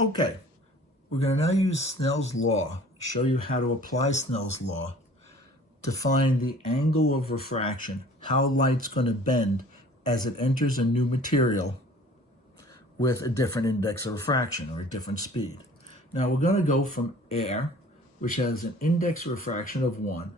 Okay, we're going to now use Snell's law, show you how to apply Snell's law to find the angle of refraction, how light's going to bend as it enters a new material with a different index of refraction or a different speed. Now we're going to go from air, which has an index of refraction of 1,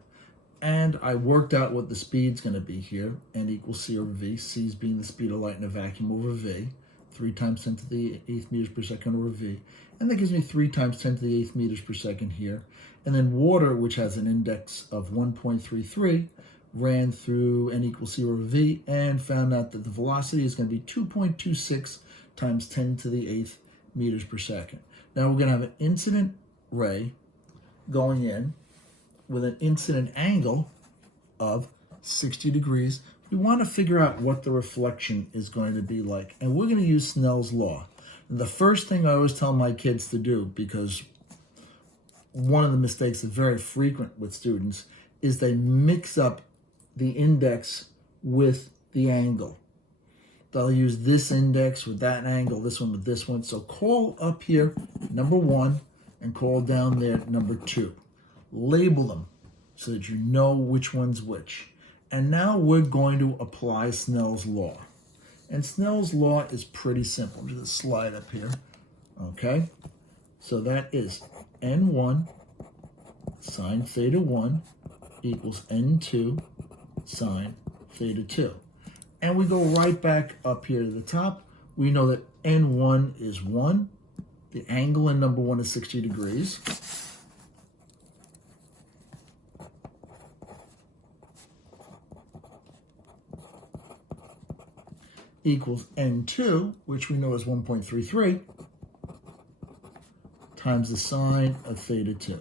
and I worked out what the speed's going to be here, n equals c over v, c's being the speed of light in a vacuum over v, 3 times 10 to the 8th meters per second over v, and that gives me 3 times 10 to the 8th meters per second here. And then water, which has an index of 1.33, ran through n equals c over v and found out that the velocity is going to be 2.26 times 10 to the 8th meters per second. Now we're going to have an incident ray going in with an incident angle of 60 degrees. We want to figure out what the reflection is going to be like, and we're going to use Snell's law. And the first thing I always tell my kids to do, because one of the mistakes that's very frequent with students, is they mix up the index with the angle. They'll use this index with that angle, this one with this one. So call up here number 1 and call down there number 2. Label them so that you know which one's which. And now we're going to apply Snell's law. And Snell's law is pretty simple. Just slide up here. Okay? So that is n1 sine theta 1 equals n2 sine theta 2. And we go right back up here to the top. We know that n1 is 1. The angle in number 1 is 60 degrees. Equals n2, which we know is 1.33, times the sine of theta 2.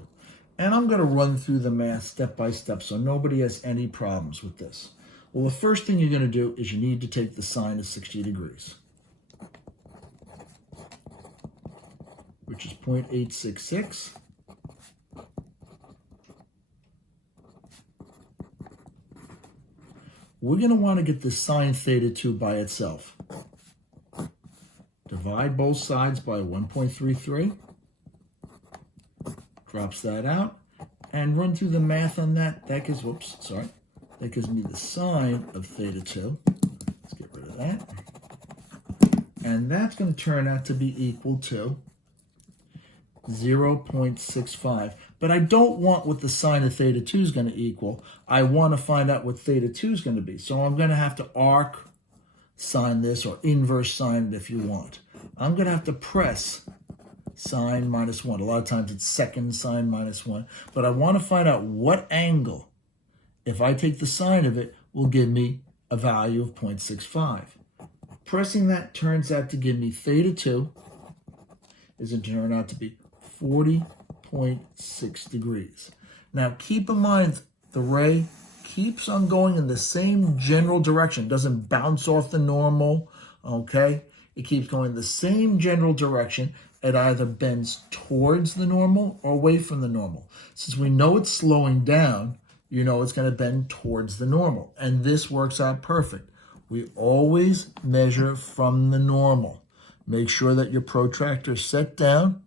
And I'm going to run through the math step by step so nobody has any problems with this. Well, the first thing you're going to do is you need to take the sine of 60 degrees, which is 0.866. We're going to want to get the sine theta 2 by itself. Divide both sides by 1.33. Drops that out. And run through the math on that. That gives, that gives me the sine of theta 2. Let's get rid of that. And that's going to turn out to be equal to 0.65. But I don't want what the sine of theta 2 is going to equal. I want to find out what theta 2 is going to be. So I'm going to have to arc sine this, or inverse sine it if you want. I'm going to have to press sine minus 1. A lot of times it's second sine minus 1. But I want to find out what angle, if I take the sine of it, will give me a value of 0.65. Pressing that turns out to give me theta 2 is going to turn out to be 40.6 degrees. Now keep in mind, the ray keeps on going in the same general direction. It doesn't bounce off the normal, okay? It keeps going the same general direction. It either bends towards the normal or away from the normal. Since we know it's slowing down, you know it's going to bend towards the normal. And this works out perfect. We always measure from the normal. Make sure that your protractor is set down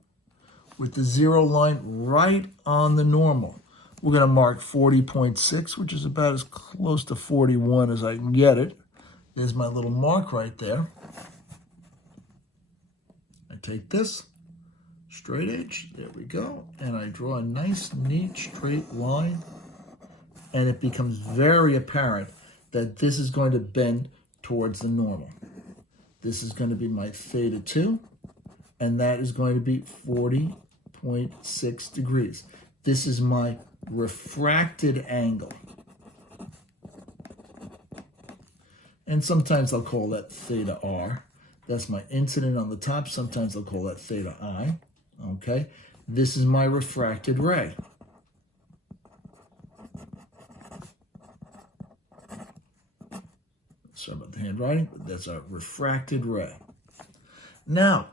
with the 0 line right on the normal. We're going to mark 40.6, which is about as close to 41 as I can get it. There's my little mark right there. I take this, straight edge, there we go, and I draw a nice, neat, straight line, and it becomes very apparent that this is going to bend towards the normal. This is going to be my theta 2, and that is going to be 40.6 degrees. This is my refracted angle. And sometimes I'll call that theta r. That's my incident on the top. Sometimes I'll call that theta I. Okay? This is my refracted ray. Sorry about the handwriting, but that's our refracted ray. Now,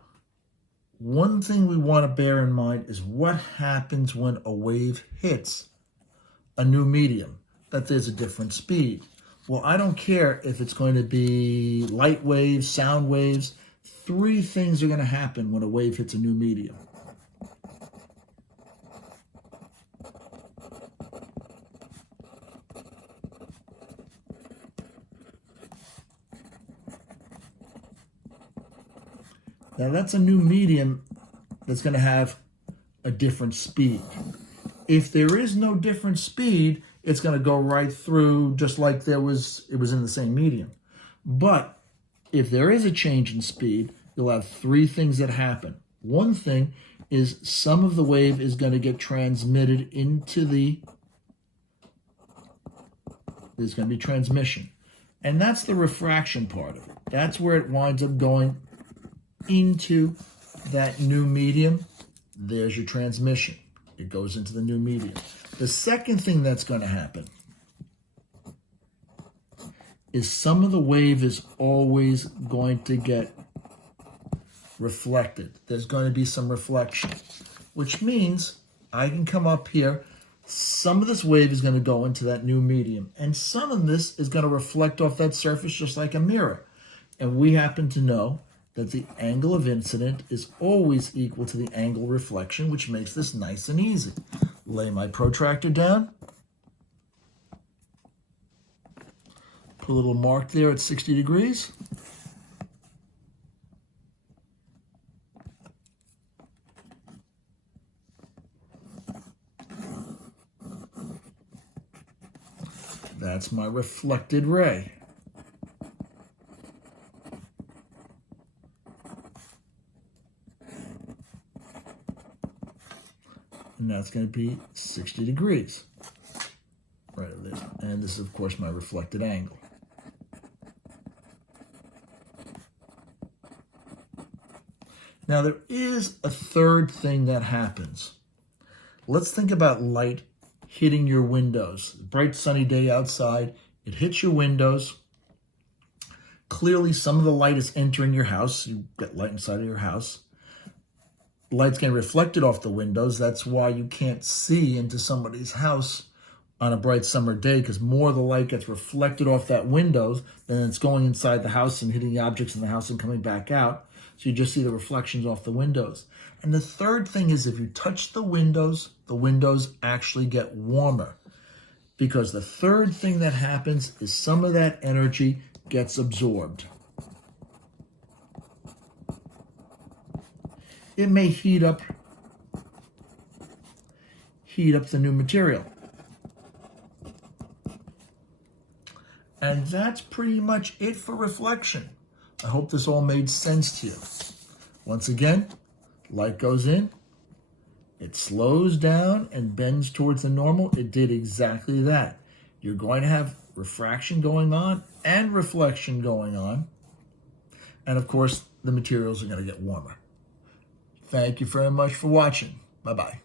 one thing we want to bear in mind is what happens when a wave hits a new medium, that there's a different speed. Well, I don't care if it's going to be light waves, sound waves, Three things are going to happen when a wave hits a new medium. Now that's a new medium that's going to have a different speed. If there is no different speed, it's going to go right through just like it was in the same medium. But if there is a change in speed, you'll have three things that happen. One thing is some of the wave is going to get transmitted into there's going to be transmission. And that's the refraction part of it. That's where it winds up going into that new medium. There's your transmission. It goes into the new medium. The second thing that's going to happen is some of the wave is always going to get reflected. There's going to be some reflection, which means I can come up here. Some of this wave is going to go into that new medium, and some of this is going to reflect off that surface just like a mirror. And we happen to know that the angle of incident is always equal to the angle reflection, which makes this nice and easy. Lay my protractor down. Put a little mark there at 60 degrees. That's my reflected ray. And that's going to be 60 degrees. Right over there. And this is, of course, my reflected angle. Now, there is a third thing that happens. Let's think about light hitting your windows. Bright sunny day outside, it hits your windows. Clearly, some of the light is entering your house. You get light inside of your house. Light's getting reflected off the windows. That's why you can't see into somebody's house on a bright summer day, because more of the light gets reflected off that windows than it's going inside the house and hitting the objects in the house and coming back out. So you just see the reflections off the windows. And the third thing is if you touch the windows actually get warmer, because the third thing that happens is some of that energy gets absorbed. It may heat up the new material. And that's pretty much it for reflection. I hope this all made sense to you. Once again, light goes in, it slows down and bends towards the normal. It did exactly that. You're going to have refraction going on and reflection going on. And of course, the materials are going to get warmer. Thank you very much for watching. Bye-bye.